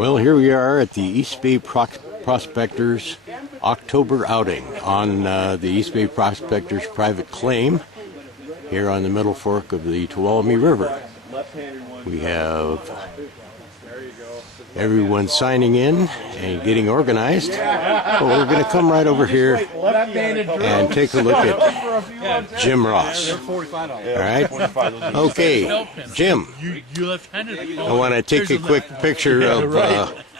Well, here we are at the East Bay Prospectors October outing on the East Bay Prospectors private claim here on the Middle Fork of the Tuolumne River. We have everyone signing in and getting organized. Well, we're going to come right over here and take a look at Jim Ross. All right? Okay, Jim, I want to take a quick picture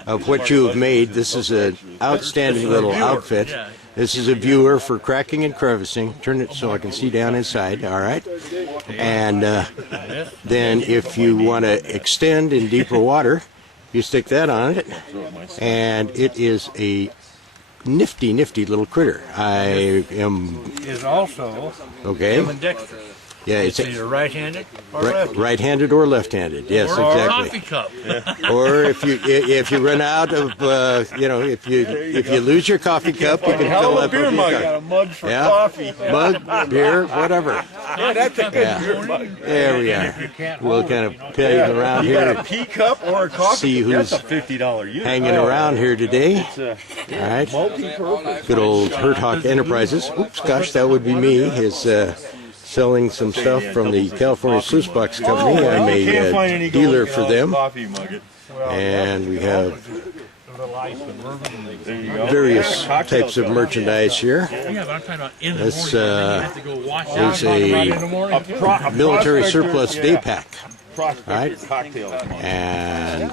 of what you have made. This is an outstanding little outfit. This is a viewer for cracking and crevicing. Turn it so I can see down inside, all right? And then if you want to extend in deeper water, you stick that on it, and it is a nifty little critter. Is also ambidextrous. Yeah, it's either right-handed or left-handed. Right-handed or left-handed. Yes, or exactly. A coffee cup. Or if you run out of if you lose your coffee cup, you can fill up beer mug. Got a mug for coffee. Mug, beer, whatever. Yeah, that's a good beer mug. There we are. We'll kind of peg around you here. You got a pea cup or a coffee? See who's that's a $50 unit. Hanging around here today. All right. Multi-purpose. Good old Herthawk Enterprises. Oops, gosh, that would be me. Is selling some stuff from the California Sluice Box Company. I'm a dealer for them. And we have various types of merchandise here. This is a military surplus day pack. Right? And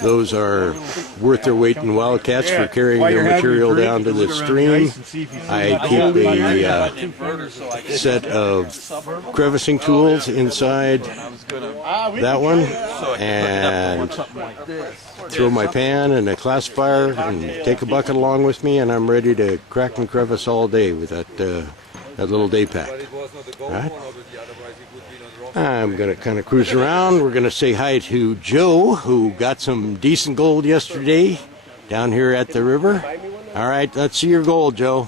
those are worth their weight in wildcats for carrying their material down to the stream. I keep a set of crevicing tools inside that one, and throw my pan and a classifier and take a bucket along with me, and I'm ready to crack and crevice all day with that little day pack. Right? I'm going to kind of cruise around. We're going to say hi to Joe, who got some decent gold yesterday down here at the river. All right, let's see your gold, Joe.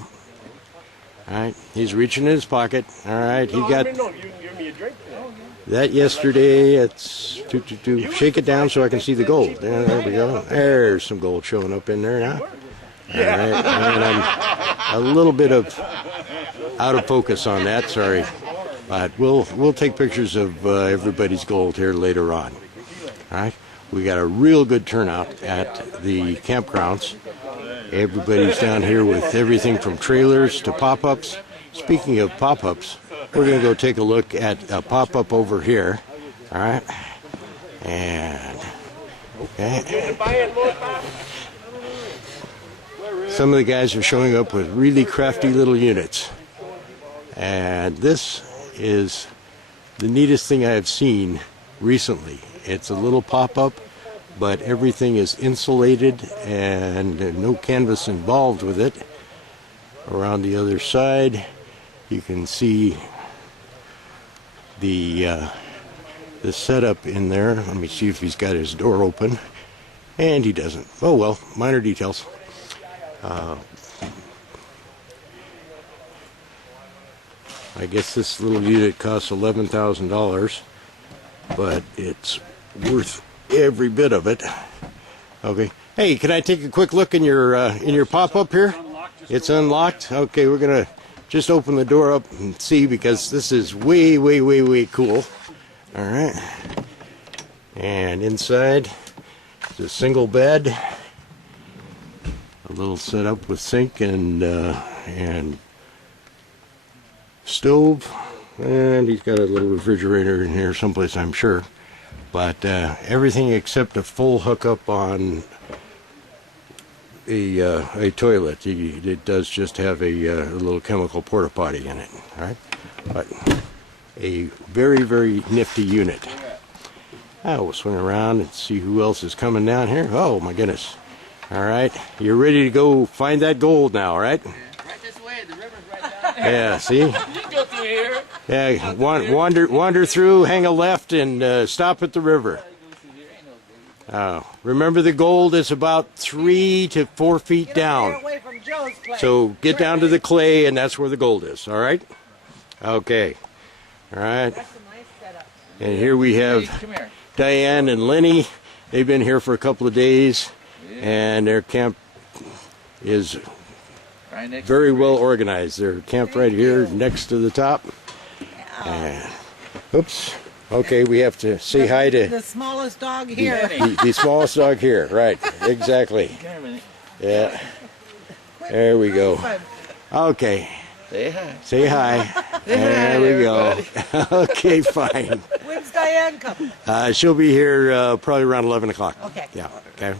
All right, he's reaching in his pocket. All right, he got that yesterday. It's shake it down so I can see the gold. There we go. There's some gold showing up in there now. All right, and I'm a little bit out of focus on that. Sorry. But we'll take pictures of everybody's gold here later on. All right, we got a real good turnout at the campgrounds. Everybody's down here with everything from trailers to pop-ups. Speaking of pop-ups, we're going to go take a look at a pop-up over here. All right, and okay. Some of the guys are showing up with really crafty little units, and this is the neatest thing I have seen recently. It's a little pop-up, but everything is insulated and no canvas involved with it. Around the other side, you can see the setup in there. Let me see if he's got his door open, and he doesn't. Oh well, minor details. I guess this little unit costs $11,000, but it's worth every bit of it. Okay. Hey, can I take a quick look in your pop-up here? It's unlocked. Okay, we're gonna just open the door up and see, because this is way cool. All right. And inside is a single bed, a little setup with sink and stove, and he's got a little refrigerator in here someplace, I'm sure. But everything except a full hookup on a toilet. It does just have a little chemical porta potty in it. All right, but a very nifty unit. We'll swing around and see who else is coming down here. Oh my goodness! All right, you're ready to go find that gold now, right? Right this way. The river's right down there. Yeah, see? You can go through here. Yeah, wander through, hang a left, and stop at the river. Remember, the gold is about 3 to 4 feet down. So get down to the clay, and that's where the gold is. All right? Okay. All right. And here we have Diane and Lenny. they've been here for a couple of days, and their camp is very well organized. They're camped right here next to the top. And, oops. Okay, we have to say hi to the smallest dog here. the smallest dog here. Right, exactly. Yeah. There we go. Okay. Say hi. Say hi. There we go. Okay, fine. When's Diane coming? She'll be here probably around 11 o'clock. Okay. Yeah, okay.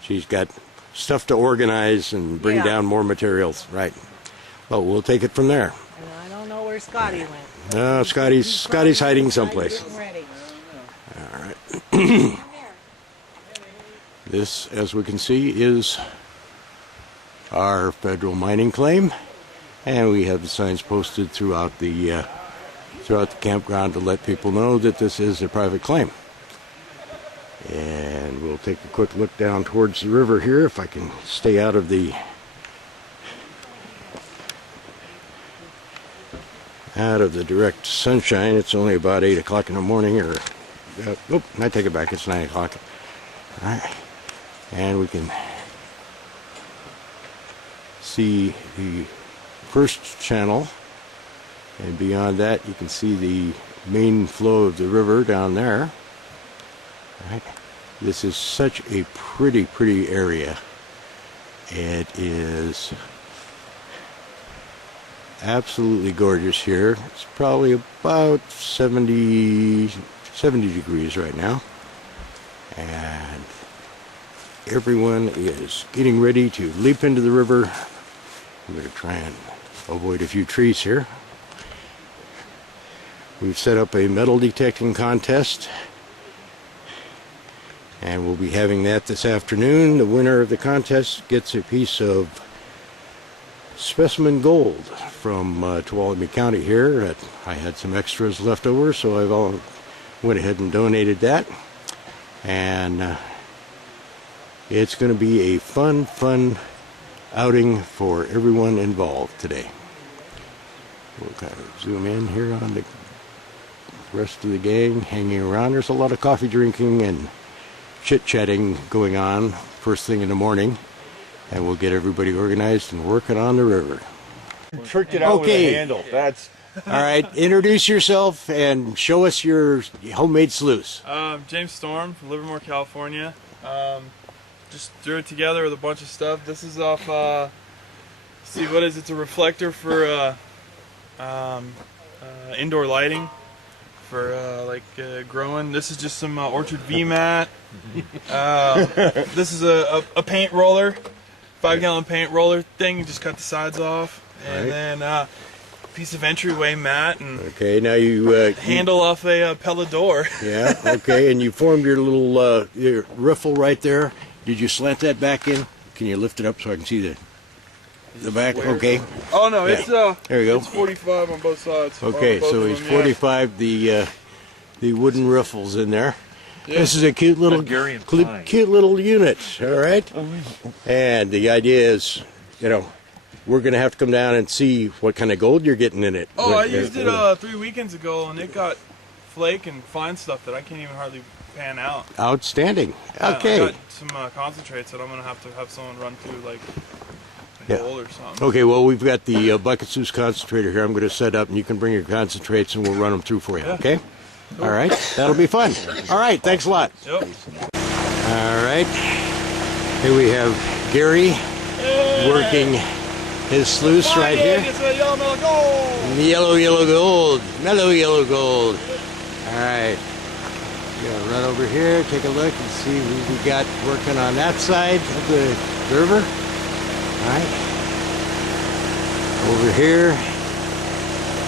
She's got stuff to organize and bring down more materials. Right. Well, we'll take it from there. And I don't know where Scotty went. Scotty's hiding someplace. Getting ready. All right. This, as we can see, is our federal mining claim, and we have the signs posted throughout the campground to let people know that this is a private claim. And we'll take a quick look down towards the river here, if I can stay out of the direct sunshine. It's only about 8 o'clock in the morning, or I take it back, it's 9 o'clock. All right. And we can see the first channel, and beyond that you can see the main flow of the river down there. All right. This is such a pretty area. It is absolutely gorgeous here. It's probably about 70 degrees right now, and everyone is getting ready to leap into the river. I'm going to try and avoid a few trees here. We've set up a metal detecting contest, and we'll be having that this afternoon. The winner of the contest gets a piece of specimen gold from Tuolumne County here. I had some extras left over, so I've all went ahead and donated that. And it's going to be a fun outing for everyone involved today. We'll kind of zoom in here on the rest of the gang hanging around. There's a lot of coffee drinking and chit-chatting going on first thing in the morning, and we'll get everybody organized and working on the river. Tricked it out with a handle. That's all right. Introduce yourself and show us your homemade sluice. James Storm from Livermore, California. Just threw it together with a bunch of stuff. This is off. See, what is it? It's a reflector for indoor lighting for growing. This is just some Orchard V mat. This is a paint roller, 5-gallon paint roller thing. You just cut the sides off, and then a piece of entryway mat, and okay. Now you handle off a Pella door. Yeah. Okay. And you formed your little your riffle right there. Did you slant that back in? Can you lift it up so I can see the back? Okay. Oh no, it's there you go. It's 45 on both sides. Okay, both so of he's them, 45. The wooden riffles in there. Yeah. This is a cute little unit. All right. And the idea is, we're going to have to come down and see what kind of gold you're getting in it. Oh, I used it 3 weekends ago, and it got flake and fine stuff that I can't even hardly pan out. Outstanding. Okay. I got some concentrates that I'm going to have someone run through, like a bowl or something. Okay, well, we've got the bucket sluice concentrator here. I'm going to set up, and you can bring your concentrates, and we'll run them through for you, okay? Cool. All right, that'll be fun. All right, thanks a lot. Yep. All right, here we have Gary working his sluice right here. It's a yellow mellow gold. Yellow gold. Mellow yellow gold. All right. We're going to run over here, take a look, and see who we got working on that side of the river. All right. Over here,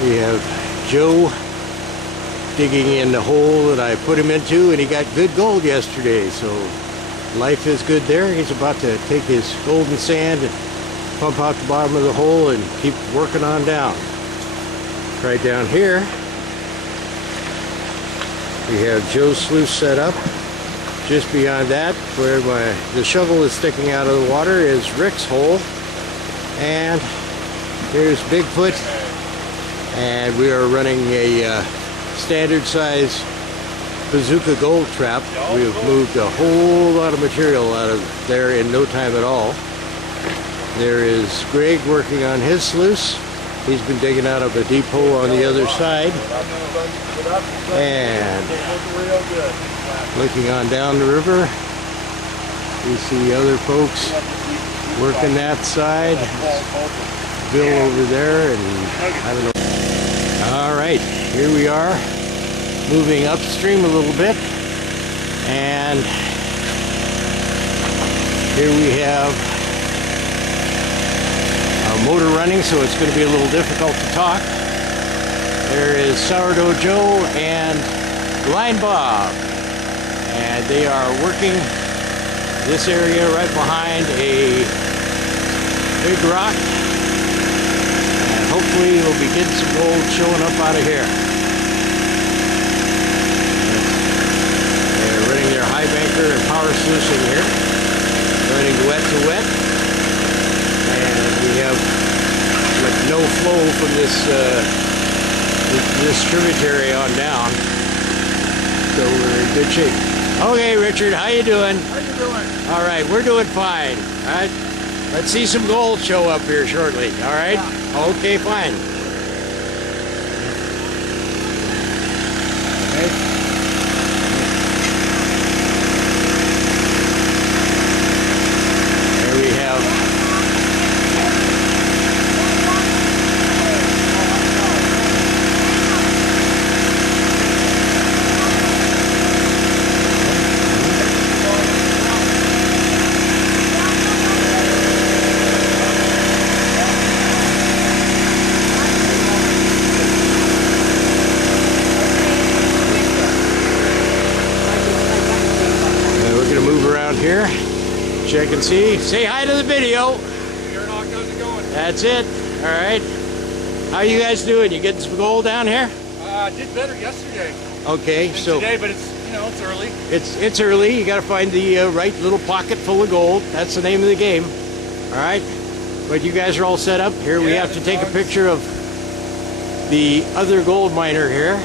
we have Joe digging in the hole that I put him into, and he got good gold yesterday, so life is good there. He's about to take his golden sand and pump out the bottom of the hole and keep working on down. Right down here, we have Joe's sluice set up. Just beyond that, where the shovel is sticking out of the water, is Rick's hole. And here's Bigfoot. And we are running a standard size Bazooka Gold Trap. We've moved a whole lot of material out of there in no time at all. There is Greg working on his sluice. He's been digging out of a deep hole on the other side. And looking on down the river, you see other folks working that side. Bill over there, and I don't know. All right, here we are, moving upstream a little bit, and here we have our motor running, so it's going to be a little difficult to talk. There is Sourdough Joe and Blind Bob, and they are working this area right behind a big rock. Hopefully we'll be getting some gold showing up out of here. They're running their high banker and power sluice in here, running wet to wet, and we have like no flow from this tributary on down, so we're in good shape. Okay, Richard, how you doing? How you doing? All right, we're doing fine. All right, let's see some gold show up here shortly. All right. Yeah. Okay, fine. There we have here. Check and see. Say hi to the video. How's it going? That's it. All right. How you guys doing? You getting some gold down here? Did better yesterday. Okay, than so today, but it's it's early. It's early. You got to find the right little pocket full of gold. That's the name of the game. All right. But you guys are all set up. Here we have to take a picture of the other gold miner here.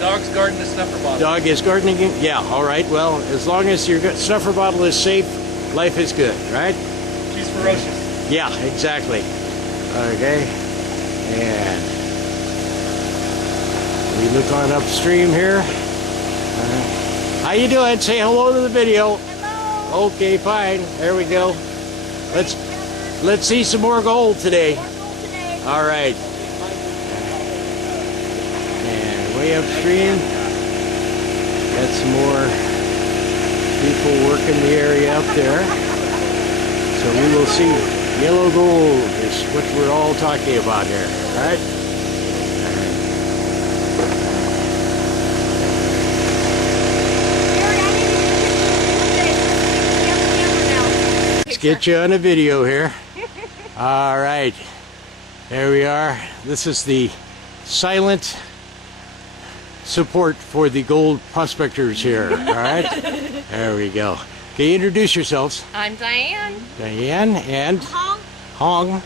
Dog's guarding the snuffer bottle. Dog is gardening. Yeah, all right. Well, as long as your snuffer bottle is safe, life is good, right? She's ferocious. Yeah, exactly. Okay. And we look on upstream here. How you doing? Say hello to the video. Hello. Okay, fine. There we go. Let's see some more gold today. All right. Way upstream, got some more people working the area up there. So we will see yellow gold is what we're all talking about here, all right? Let's get you on a video here. All right, there we are. This is the silent support for the gold prospectors here. All right, there we go. Can you introduce yourselves? I'm Diane. Diane and Hong. Hong,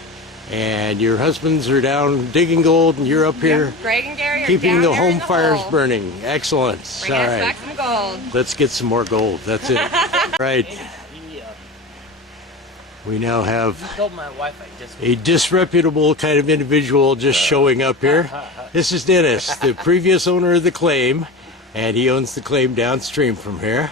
and your husbands are down digging gold, and you're up here Greg and Gary are keeping down the there home in the fires hole. burning. Excellent. Bring All us right, back some gold. let's get some more gold. That's it. Right. We now have Told my wife I just a disreputable kind of individual just showing up here. This is Dennis, the previous owner of the claim, and he owns the claim downstream from here.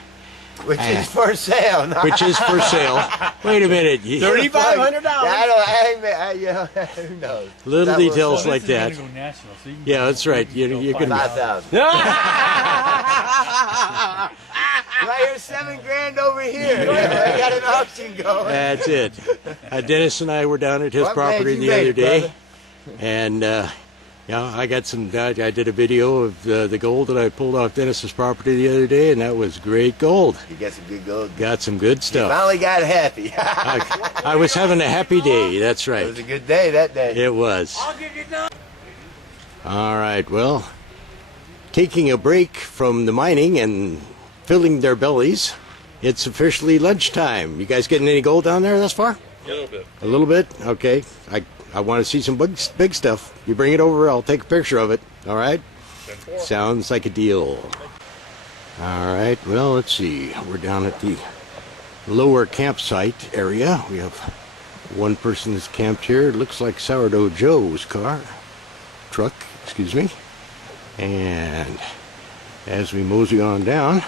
Which is for sale. No? Which is for sale. Wait a minute. $3,500. Who knows? Little That was details so- like that. Go national, so you can Yeah, that's right. You can. 5,000. Right here's $7,000 over here. I got an auction going. That's it. Dennis and I were down at his What property made you the other make, day, brother? and yeah, I got some. I did a video of the gold that I pulled off Dennis's property the other day, and that was great gold. You got some good gold. Got some good stuff. Finally got happy. I was having a happy day. That's It right. was a good day that day. It was. All right. Well, taking a break from the mining and filling their bellies, it's officially lunchtime. You guys getting any gold down there thus far? A little bit. A little bit? Okay. I want to see some big stuff. You bring it over, I'll take a picture of it. All right? Sounds like a deal. All right, well, let's see. We're down at the lower campsite area. We have one person that's camped here. It looks like Sourdough Joe's truck, excuse me. And as we mosey on down,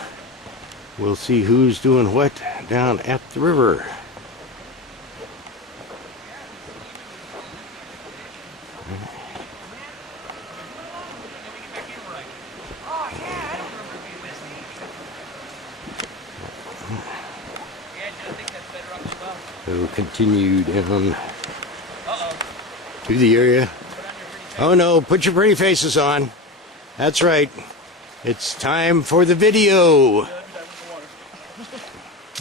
we'll see who's doing what down at the river. We'll continue down to the area. Oh no, put your pretty faces on. That's right. It's time for the video.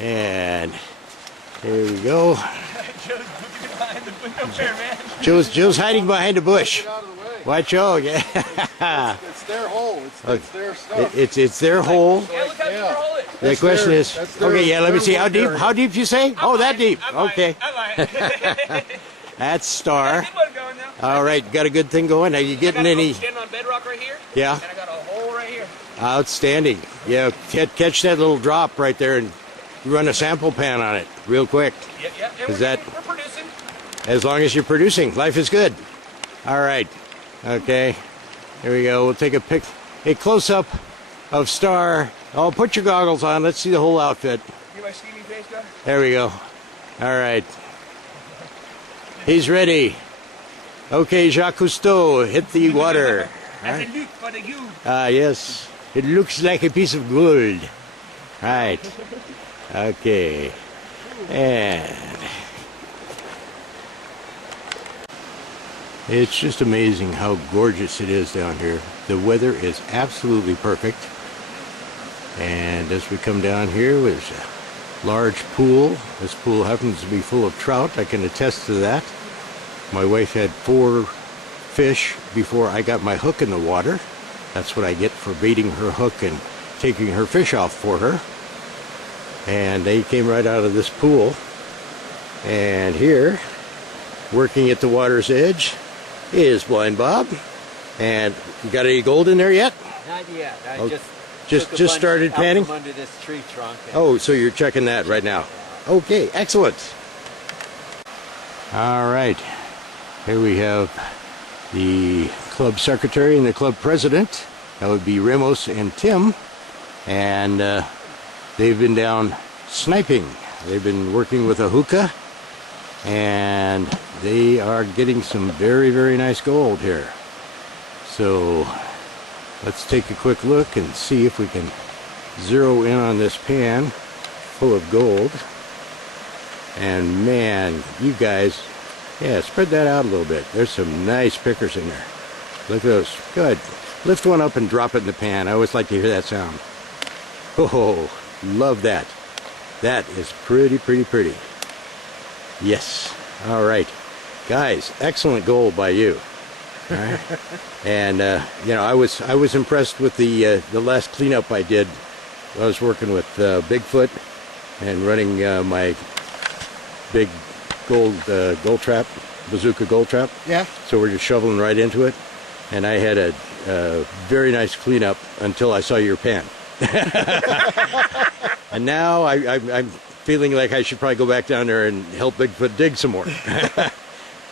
And here we go. Joe's hiding behind a bush. Watch out, yeah. It's their hole. It's their stuff. It's their hole. Yeah, look how deep our hole is. The question is, okay, yeah, let me see. How deep? How deep you say? Oh, that deep. Okay. That's Star. All right, got a good thing going. Are you getting any? Standing on bedrock right here. Yeah. And I got a hole right here. Outstanding. Yeah, catch that little drop right there and run a sample pan on it real quick. Yeah. Is that? We're producing. As long as you're producing, life is good. All right. Okay. Here we go. We'll take a close-up of Star. Oh, put your goggles on. Let's see the whole outfit. You my steamy face, guy? There we go. All right. He's ready. Okay, Jacques Cousteau, hit the water. That's a loot for the you. Ah, yes. It looks like a piece of gold. Right. Okay. And it's just amazing how gorgeous it is down here. The weather is absolutely perfect. And as we come down here, there's a large pool. This pool happens to be full of trout. I can attest to that. My wife had 4 fish before I got my hook in the water. That's what I get for baiting her hook and taking her fish off for her. And they came right out of this pool. And here, working at the water's edge, is Blind Bob. And you got any gold in there yet? Not yet. I Oh, just just started panning? from under this tree trunk. Oh, so you're checking that right now. Okay, excellent. All right. Here we have the club secretary and the club president. That would be Ramos and Tim. And they've been down sniping. They've been working with a hookah. And they are getting some very, very nice gold here. So let's take a quick look and see if we can zero in on this pan full of gold. And man, you guys, yeah, spread that out a little bit. There's some nice pickers in there. Look at those. Good. Lift one up and drop it in the pan. I always like to hear that sound. Oh, love that. That is pretty, pretty, pretty. Yes. All right. Guys, excellent gold by you. All right. And you know, I was impressed with the last cleanup I did. I was working with Bigfoot and running my big gold trap, bazooka gold trap. Yeah. So we're just shoveling right into it, and I had a very nice cleanup until I saw your pan. And now I'm feeling like I should probably go back down there and help Bigfoot dig some more.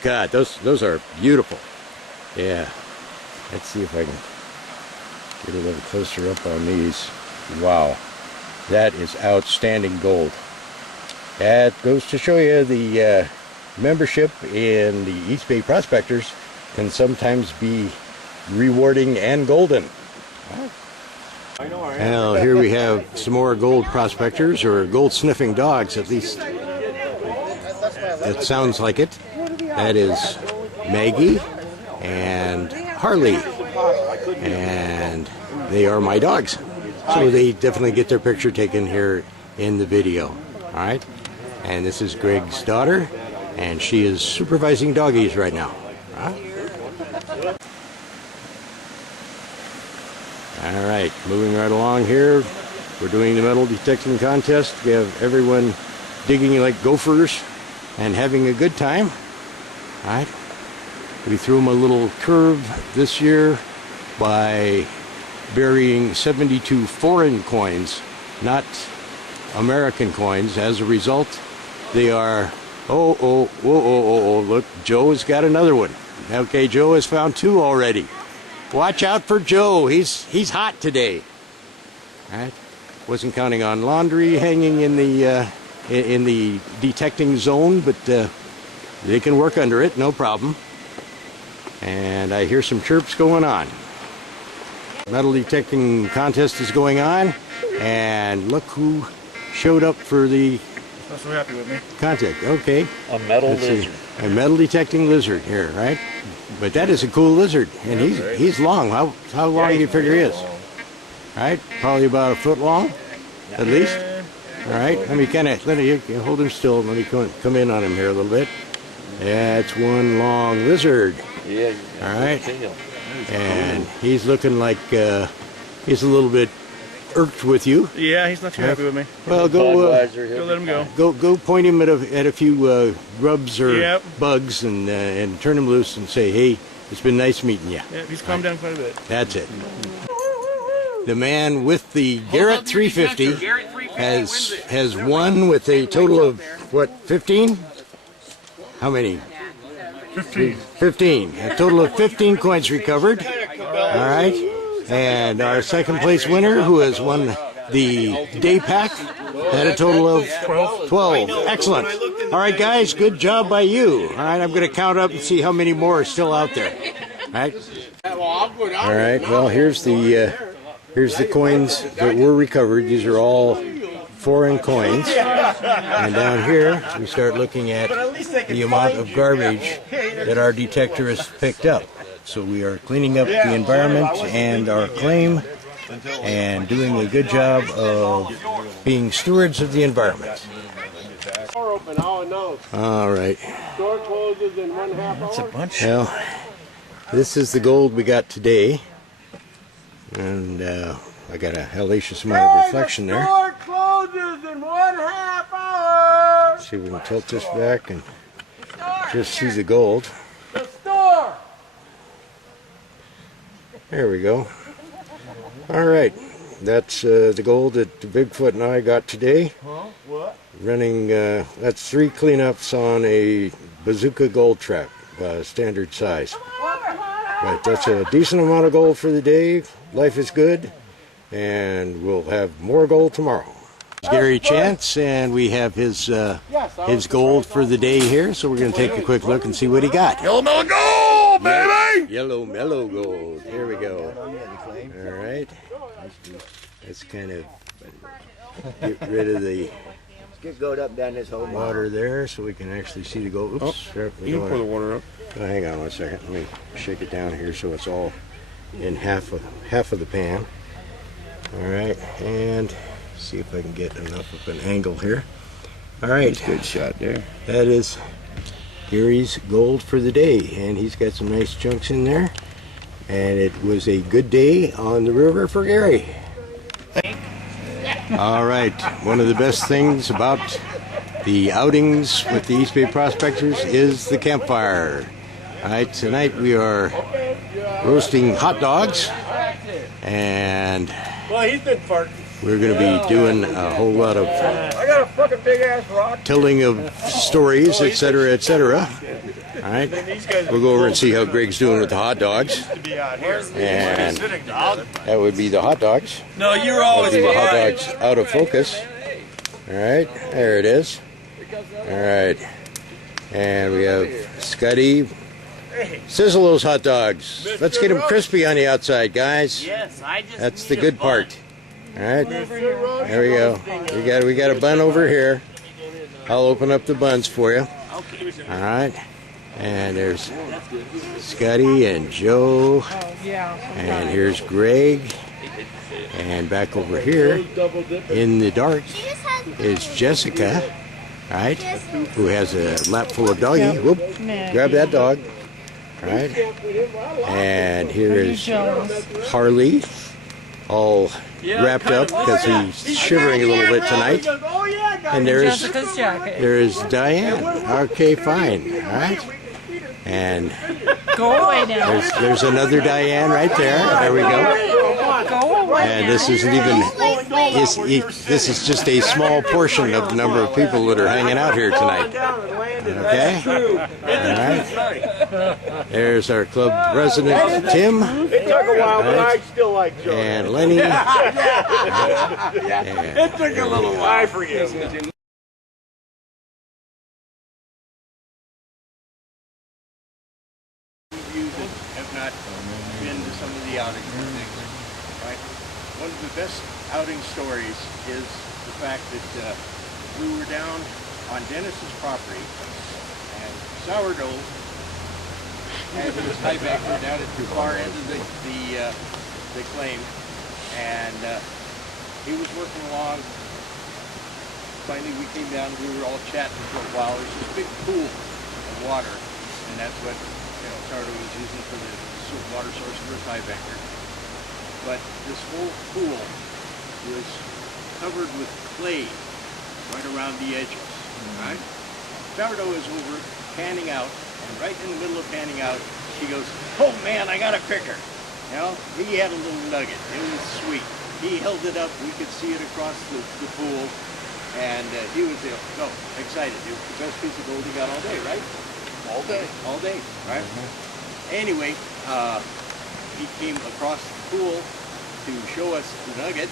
God, those are beautiful. Yeah. Let's see if I can get a little closer up on these. Wow. That is outstanding gold. That goes to show you the membership in the East Bay Prospectors can sometimes be rewarding and golden. Well, here we have some more gold prospectors, or gold sniffing dogs, at least it sounds like it. That is Maggie and Harley, and they are my dogs. So they definitely get their picture taken here in the video. All right. And this is Greg's daughter, and she is supervising doggies right now. All right, moving right along here. We're doing the metal detecting contest. We have everyone digging like gophers and having a good time. All right. We threw them a little curve this year by burying 72 foreign coins, not American coins. As a result, they are, look, Joe has got another one. Okay, Joe has found 2 already. Watch out for Joe. He's hot today. All right. Wasn't counting on laundry hanging in the detecting zone, but they can work under it, no problem. And I hear some chirps going on. Metal detecting contest is going on, and look who showed up for the Not so happy with me. contest. Okay. A metal Let's see. lizard. A metal detecting lizard here, right? But that is a cool lizard, and he's long. How long do you figure he is? Right? Probably about 1 foot long, at least. All right. Let me hold him still. Let me come in on him here a little bit. That's one long lizard. Yeah. All right. And he's looking like he's a little bit irked with you. Yeah, he's not too happy with me. Well, Go let him go. Go point him at a few grubs or Yep. bugs and turn him loose and say, hey, it's been nice meeting you. Yeah, he's calmed down quite a bit. That's it. The man with the Garrett 350 has won with a total of what, 15? How many? 15. A total of 15 coins recovered. All right. And our second place winner, who has won the day pack, had a total of 12. Excellent. All right, guys, good job by you. All right, I'm going to count up and see how many more are still out there. All right. All right. Well, here's the coins that were recovered. These are all foreign coins. And down here, we start looking at the amount of garbage that our detector has picked up. So we are cleaning up the environment and our claim and doing a good job of being stewards of the environment. All right. That's a bunch. Well, this is the gold we got today. And I got a hellacious amount of reflection there. Store closes in 1/2 hour. See if we can tilt this back and just see the gold. The store. There we go. All right, that's the gold that Bigfoot and I got today. Running, that's 3 cleanups on a bazooka gold trap, standard size. But that's a decent amount of gold for the day. Life is good, and we'll have more gold tomorrow. Gary Chance, and we have his gold for the day here, so we're going to take a quick look and see what he got. Yellow mellow gold, baby! Yellow mellow gold. Here we go. All right. Let's kind of get rid of the Get gold up down this whole water there so we can actually see the gold. Oops. You can pour the water up. Hang on 1 second. Let me shake it down here so it's all in half of the pan. All right, and see if I can get enough of an angle here. All right, Good shot there. that is Gary's gold for the day, and he's got some nice chunks in there. And it was a good day on the river for Gary. All right, one of the best things about the outings with the East Bay Prospectors is the campfire. All right, tonight we are roasting hot dogs, and we're going to be doing a whole lot of I got a fucking big ass rock. telling of stories, etc., etc. All right, we'll go over and see how Greg's doing with the hot dogs, and that would be the hot dogs. No, you're That'll always be the hot behind. dogs out of focus. All right, there it is. All right, and we have Scotty. Sizzle those hot dogs. Let's get them crispy on the outside, guys. That's the good part. All right, there we go. We got a bun over here. I'll open up the buns for you. All right, and there's Scotty and Joe, and here's Greg, and back over here in the dark is Jessica, right? Who has a lap full of doggy. Whoop! Grab that dog. All right, and here is Harley, all wrapped up because he's shivering a little bit tonight. And there's Diane. Okay, fine. All right. And Go away now. there's another Diane right there. There we go. Go And this isn't even, this is just a small portion of the number of people that are hanging out here tonight. Okay? All right. There's our club president, Tim. It took a while, but I still like Joe. And Lenny. It took a little while. I forgive you. Have not been to some of the outings and things, right? One of the best outing stories is the fact that we were down on Dennis's property, and Sourdough had his highbacker down at the far end of the claim, and he was working along. Finally, we came down, we were all chatting for a while. There's this big pool of water, and that's what Sourdough was using for the water source for his highbacker. But this whole pool was covered with clay right around the edges, right? Sourdough is over panning out, and right in the middle of panning out, he goes, "Oh man, I got a cricker." You know, he had a little nugget. It was sweet. He held it up. We could see it across the pool, and he was excited. It was the best piece of gold he got all day, right? All day. All day, right? Anyway, he came across the pool to show us the nugget,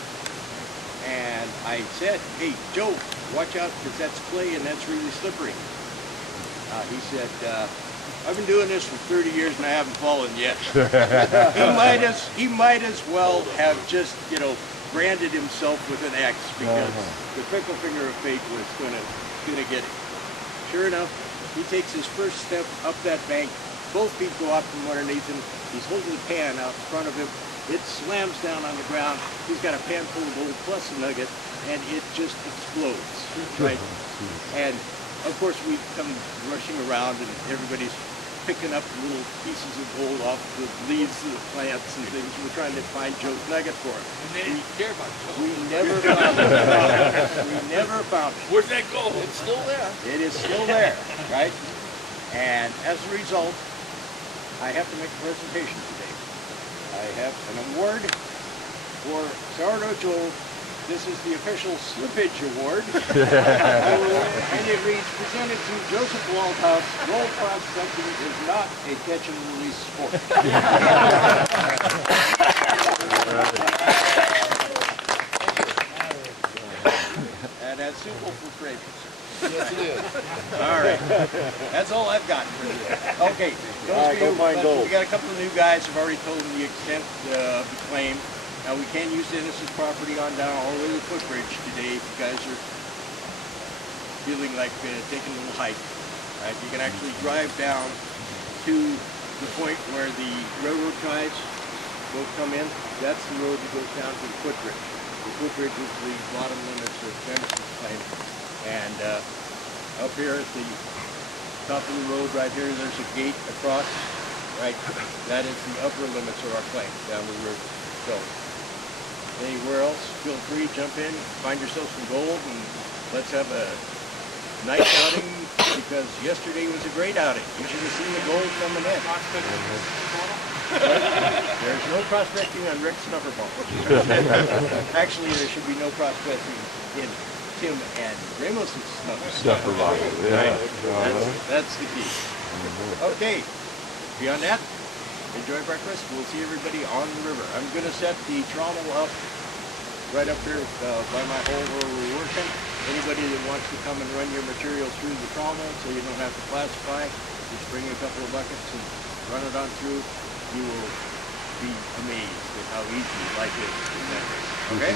and I said, "Hey, Joe, watch out, because that's clay and that's really slippery." He said, "I've been doing this for 30 years and I haven't fallen yet." he might as well have just, branded himself with an X, because the fickle finger of fate was gonna get him. Sure enough, he takes his first step up that bank. Both feet go out from underneath him. He's holding the pan out in front of him. It slams down on the ground. He's got a pan full of gold plus a nugget, and it just explodes, right? And of course, we come rushing around, and everybody's picking up little pieces of gold off the leaves of the plants and things. We're trying to find Joe's nugget for him. And they didn't care about Joe. We never found it. We never found it. Where's that gold? It's still there. It is still there, right? And as a result, I have to make a presentation today. I have an award for Sourdough Joe. This is the official Slippage Award. And it reads, presented to Joseph Walthouse, gold prospecting is not a catch and release sport. And that's suitable for cravings. Yes, it is. All right. That's all I've got for you. Okay. We got a couple of new guys who've already told them the extent of the claim. Now, we can use Dennis's property on down all the way to the footbridge today if you guys are feeling like taking a little hike. Right? You can actually drive down to the point where the railroad ties both come in. That's the road that goes down to the footbridge. The footbridge is the bottom limits of Dennis's claim. And up here at the top of the road right here, there's a gate across. Right? That is the upper limits of our claim down the river. So, anywhere else, feel free, jump in, find yourself some gold, and let's have a nice outing, because yesterday was a great outing. You should have seen the gold coming in. There's no prospecting on Rick's Snufferball. Actually, there should be no prospecting in Tim and Ramos's Snufferball. Right? That's the key. Okay, beyond that, enjoy breakfast. We'll see everybody on the river. I'm going to set the trommel up right up here by my hole where we're working. Anybody that wants to come and run your material through the trommel so you don't have to classify, just bring a couple of buckets and run it on through. You will be amazed at how easy life is. Okay?